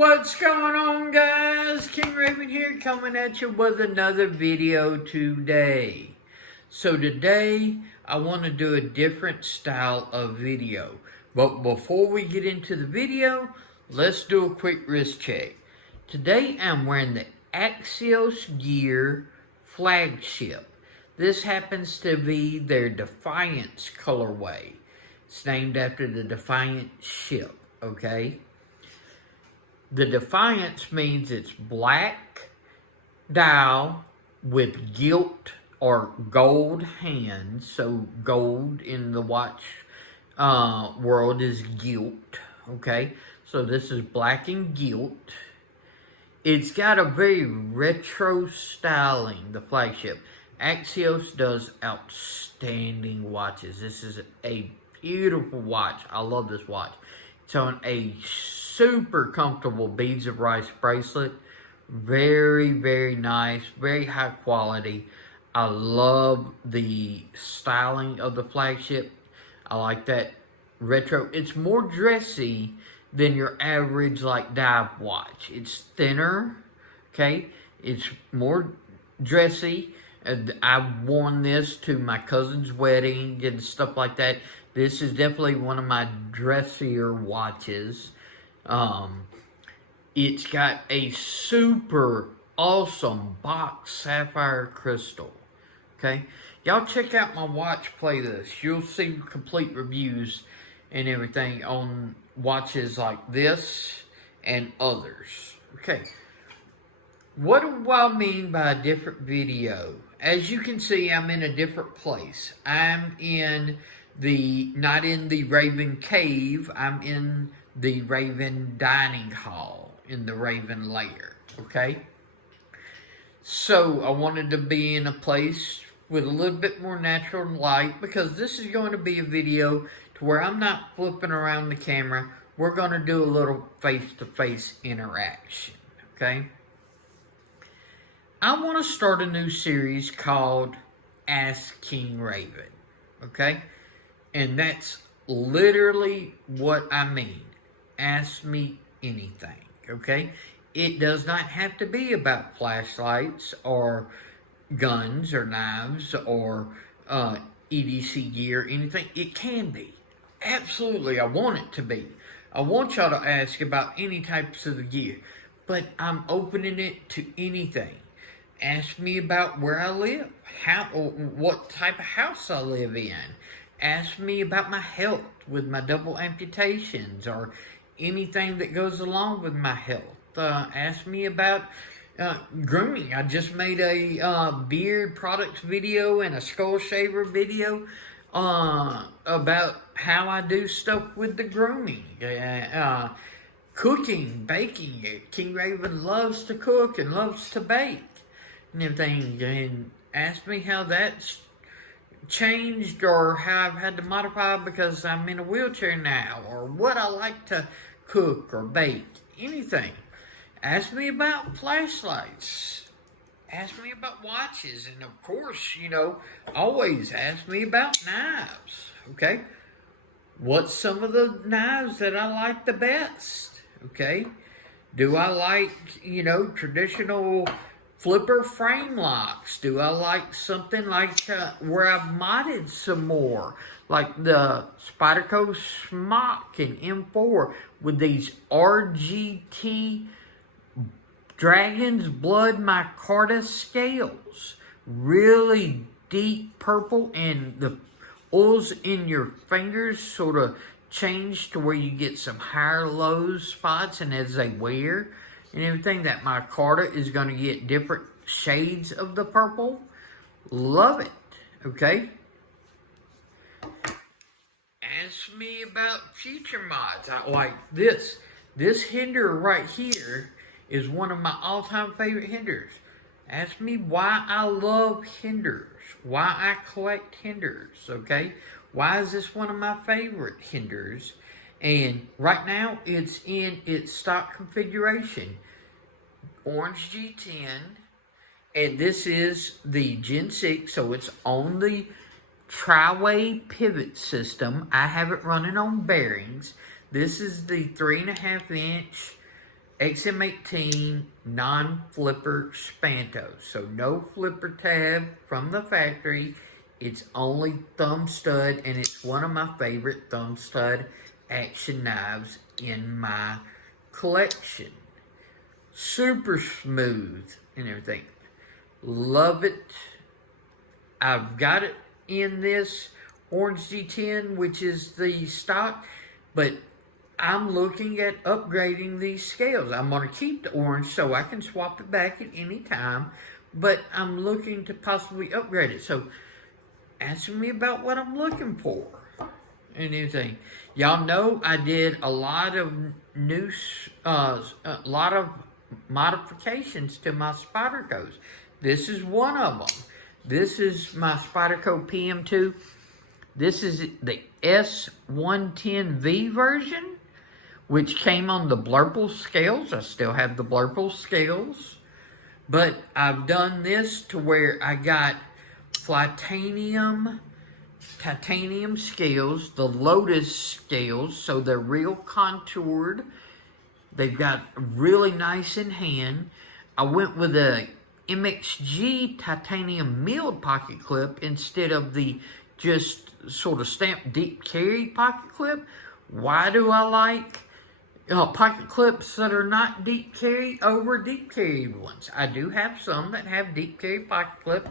What's going on, guys? Kjng Raven here, coming at you with another video today. So today I want to do a different style of video, but before we get into the video, let's do a quick wrist check. Today I'm wearing the Axios Gear flagship. This happens to be their Defiance colorway. It's named after the Defiance ship, okay? The Defiance means it's black dial with gilt or gold hands. So gold in the watch world is gilt, okay? So this is black and gilt. It's got a very retro styling, the flagship. Axios does outstanding watches. This is a beautiful watch. I love this watch. It's on a super comfortable beads of rice bracelet. Very, very nice. Very high quality. I love the styling of the flagship. I like that retro. It's more dressy than your average like dive watch. It's thinner. Okay. It's more dressy. I've worn this to my cousin's wedding and stuff like that. This is definitely one of my dressier watches. It's got a super awesome box sapphire crystal. Okay, y'all check out my watch playlist. You'll see complete reviews and everything on watches like this and others. Okay, what do I mean by a different video? As you can see, I'm in a different place. I'm in not in the Raven cave, I'm in the Raven dining hall, in the Raven lair, okay? So, I wanted to be in a place with a little bit more natural light, because this is going to be a video to where I'm not flipping around the camera. We're going to do a little face-to-face interaction, okay? I want to start a new series called Ask Kjng Raven, okay? And that's literally what I mean. Ask me anything, okay? It does not have to be about flashlights or guns or knives or EDC gear, anything. It can be. Absolutely, I want it to be. I want y'all to ask about any types of the gear, but I'm opening it to anything. Ask me about where I live, what type of house I live in. Ask me about my health with my double amputations or anything that goes along with my health. Ask me about grooming. I just made a beard products video and a skull shaver video about how I do stuff with the grooming. Cooking, baking. Kjng Raven loves to cook and loves to bake and everything. And ask me how that's changed or how I've had to modify because I'm in a wheelchair now, or what I like to cook or bake, anything. Ask me about flashlights. Ask me about watches. And of course, always ask me about knives, okay? What's some of the knives that I like the best, okay? Do I like, traditional flipper frame locks? Do I like something like where I've modded some more, like the Spyderco Smock and M4 with these RGT Dragon's Blood micarta scales, really deep purple, and the oils in your fingers sort of change to where you get some higher low spots, and as they wear and everything, that micarta is going to get different shades of the purple. Love it, okay? Ask me about future mods. I like this. This Hinderer right here is one of my all-time favorite Hinderers. Ask me why I love Hinderers. Why I collect Hinderers, okay? Why is this one of my favorite Hinderers? And right now, it's in its stock configuration. Orange G10. And this is the Gen 6, so it's on the tri-way pivot system. I have it running on bearings. This is the 3.5 inch XM18 non-flipper Spanto. So no flipper tab from the factory. It's only thumb stud, and it's one of my favorite thumb stud action knives in my collection. Super smooth and everything. Love it. I've got it in this orange D10, which is the stock, but I'm looking at upgrading these scales. I'm going to keep the orange so I can swap it back at any time, but I'm looking to possibly upgrade it. So ask me about what I'm looking for and everything. Y'all know I did a lot of modifications to my Spydercos. This is one of them. This is my Spyderco PM2. This is the S110V version, which came on the blurple scales. I still have the blurple scales. But I've done this to where I got titanium scales, the Lotus scales, so they're real contoured. They've got really nice in hand. I went with a MXG titanium milled pocket clip instead of the just sort of stamped deep carry pocket clip. Why do I like pocket clips that are not deep carry over deep carry ones? I do have some that have deep carry pocket clip.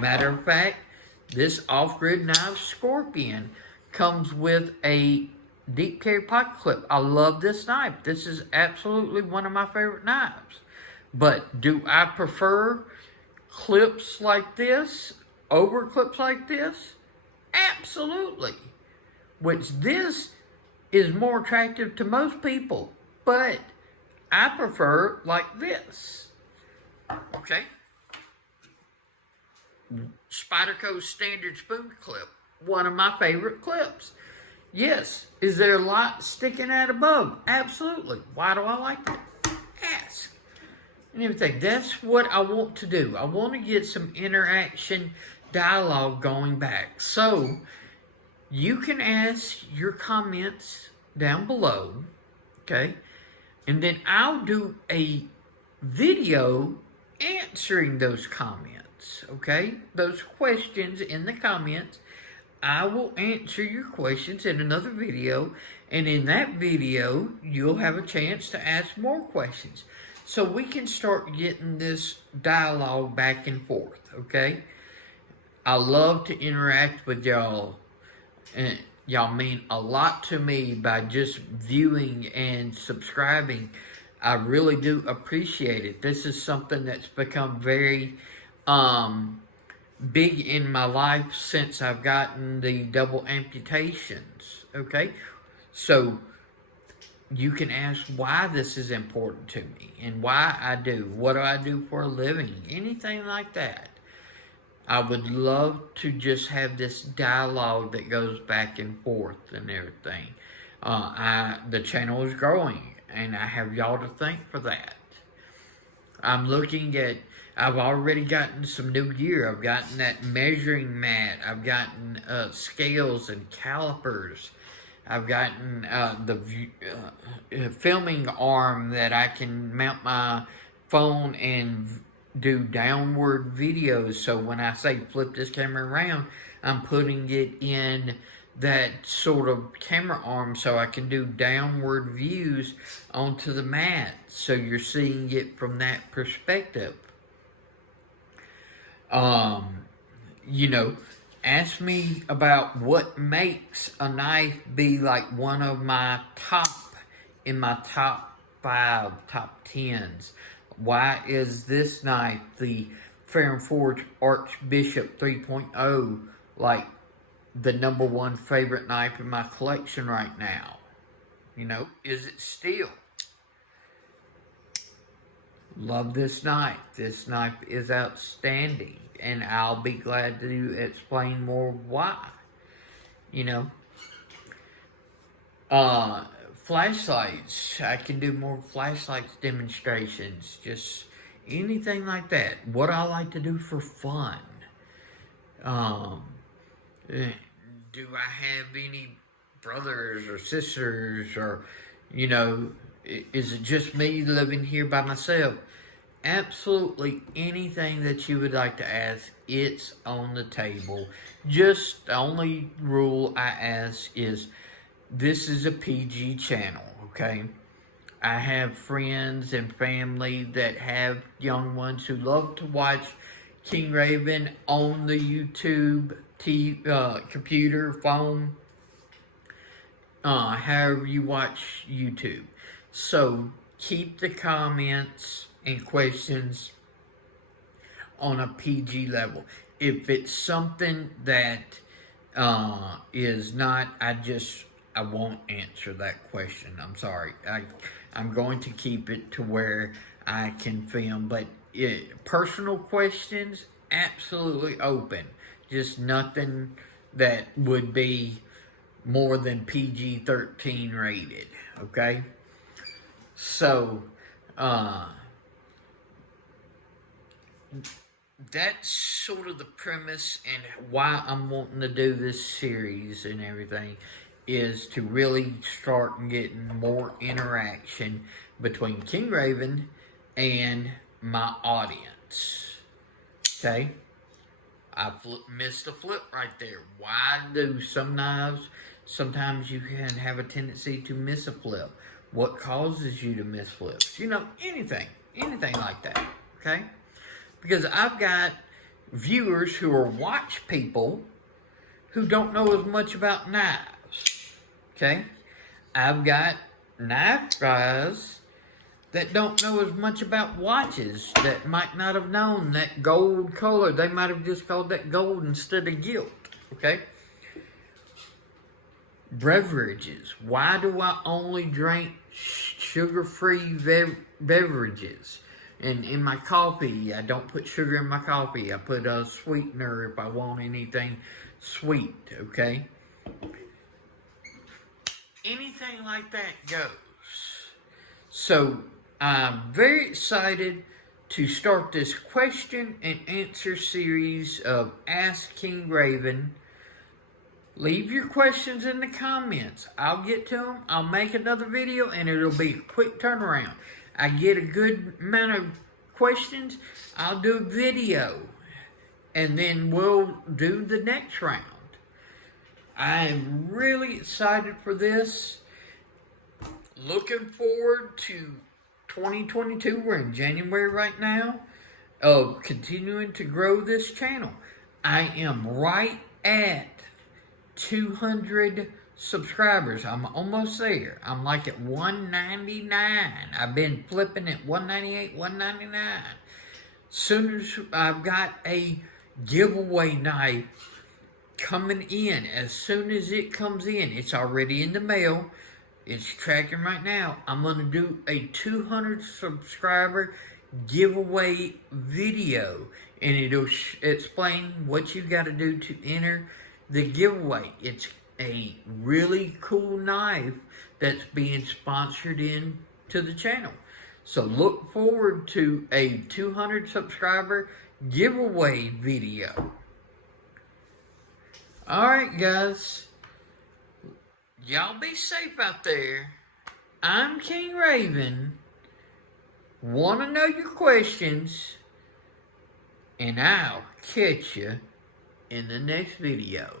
Matter of fact, this off-grid knife Scorpion comes with a deep carry pocket clip. I love this knife. This is absolutely one of my favorite knives. But do I prefer clips like this over clips like this? Absolutely. Which this is more attractive to most people, but I prefer like this. Okay? Spyderco standard spoon clip, one of my favorite clips. Yes, is there a lot sticking out above? Absolutely. Why do I like that? Ask. And everything. That's what I want to do. I want to get some interaction, dialogue going back. So, you can ask your comments down below, okay? And then I'll do a video answering those comments, okay? Those questions in the comments. I will answer your questions in another video, and in that video, you'll have a chance to ask more questions. So we can start getting this dialogue back and forth, okay? I love to interact with y'all. And y'all mean a lot to me by just viewing and subscribing. I really do appreciate it. This is something that's become very big in my life since I've gotten the double amputations, okay? So you can ask why this is important to me and why I do. What do I do for a living? Anything like that. I would love to just have this dialogue that goes back and forth and everything. The channel is growing, and I have y'all to thank for that. I'm looking at, I've already gotten some new gear. I've gotten that measuring mat. I've gotten scales and calipers. I've gotten the filming arm that I can mount my phone and do downward videos. So when I say flip this camera around, I'm putting it in that sort of camera arm so I can do downward views onto the mat. So you're seeing it from that perspective. You know, ask me about what makes a knife be like one of my in my top 5, top 10s. Why is this knife, the Fair and Forge Archbishop 3.0, like the #1 favorite knife in my collection right now? You know, is it steel? Love this knife. This knife is outstanding, and I'll be glad to explain more why. You know, flashlights. I can do more flashlights demonstrations. Just anything like that. What I like to do for fun. Do I have any brothers or sisters or, you know, Is it just me living here by myself? Absolutely anything that you would like to ask, it's on the table. Just the only rule I ask is this is a PG channel, okay? I have friends and family that have young ones who love to watch Kjng Raven on the YouTube, computer, phone, however you watch YouTube. So keep the comments and questions on a PG level. If it's something that is not, I won't answer that question. I'm sorry. I'm going to keep it to where I can film, but personal questions, absolutely open. Just nothing that would be more than PG-13 rated, okay? So, that's sort of the premise and why I'm wanting to do this series and everything, is to really start getting more interaction between Kjng Raven and my audience. Okay? I missed a flip right there. Why do some knives, sometimes you can have a tendency to miss a flip? What causes you to miss flips? You know, anything like that, okay? Because I've got viewers who are watch people who don't know as much about knives, okay? I've got knife guys that don't know as much about watches, that might not have known that gold color. They might have just called that gold instead of gilt, okay? Beverages. Why do I only drink sugar-free beverages? And in my coffee, I don't put sugar in my coffee. I put a sweetener if I want anything sweet, okay? Anything like that goes. So, I'm very excited to start this question and answer series of Ask Kjng Raven. Leave your questions in the comments. I'll get to them. I'll make another video and it'll be a quick turnaround. I get a good amount of questions, I'll do a video. And then we'll do the next round. I'm really excited for this. Looking forward to 2022. We're in January right now. Of continuing to grow this channel. I am right at 200 subscribers. I'm almost there. I'm like at 199. I've been flipping at 198, 199. Soon as I've got a giveaway knife coming in, as soon as it comes in, it's already in the mail. It's tracking right now. I'm going to do a 200 subscriber giveaway video, and it'll explain what you got to do to enter the giveaway. It's a really cool knife that's being sponsored in to the channel. So look forward to a 200 subscriber giveaway video. Alright guys, y'all be safe out there. I'm Kjng Raven. Want to know your questions, and I'll catch you in the next video.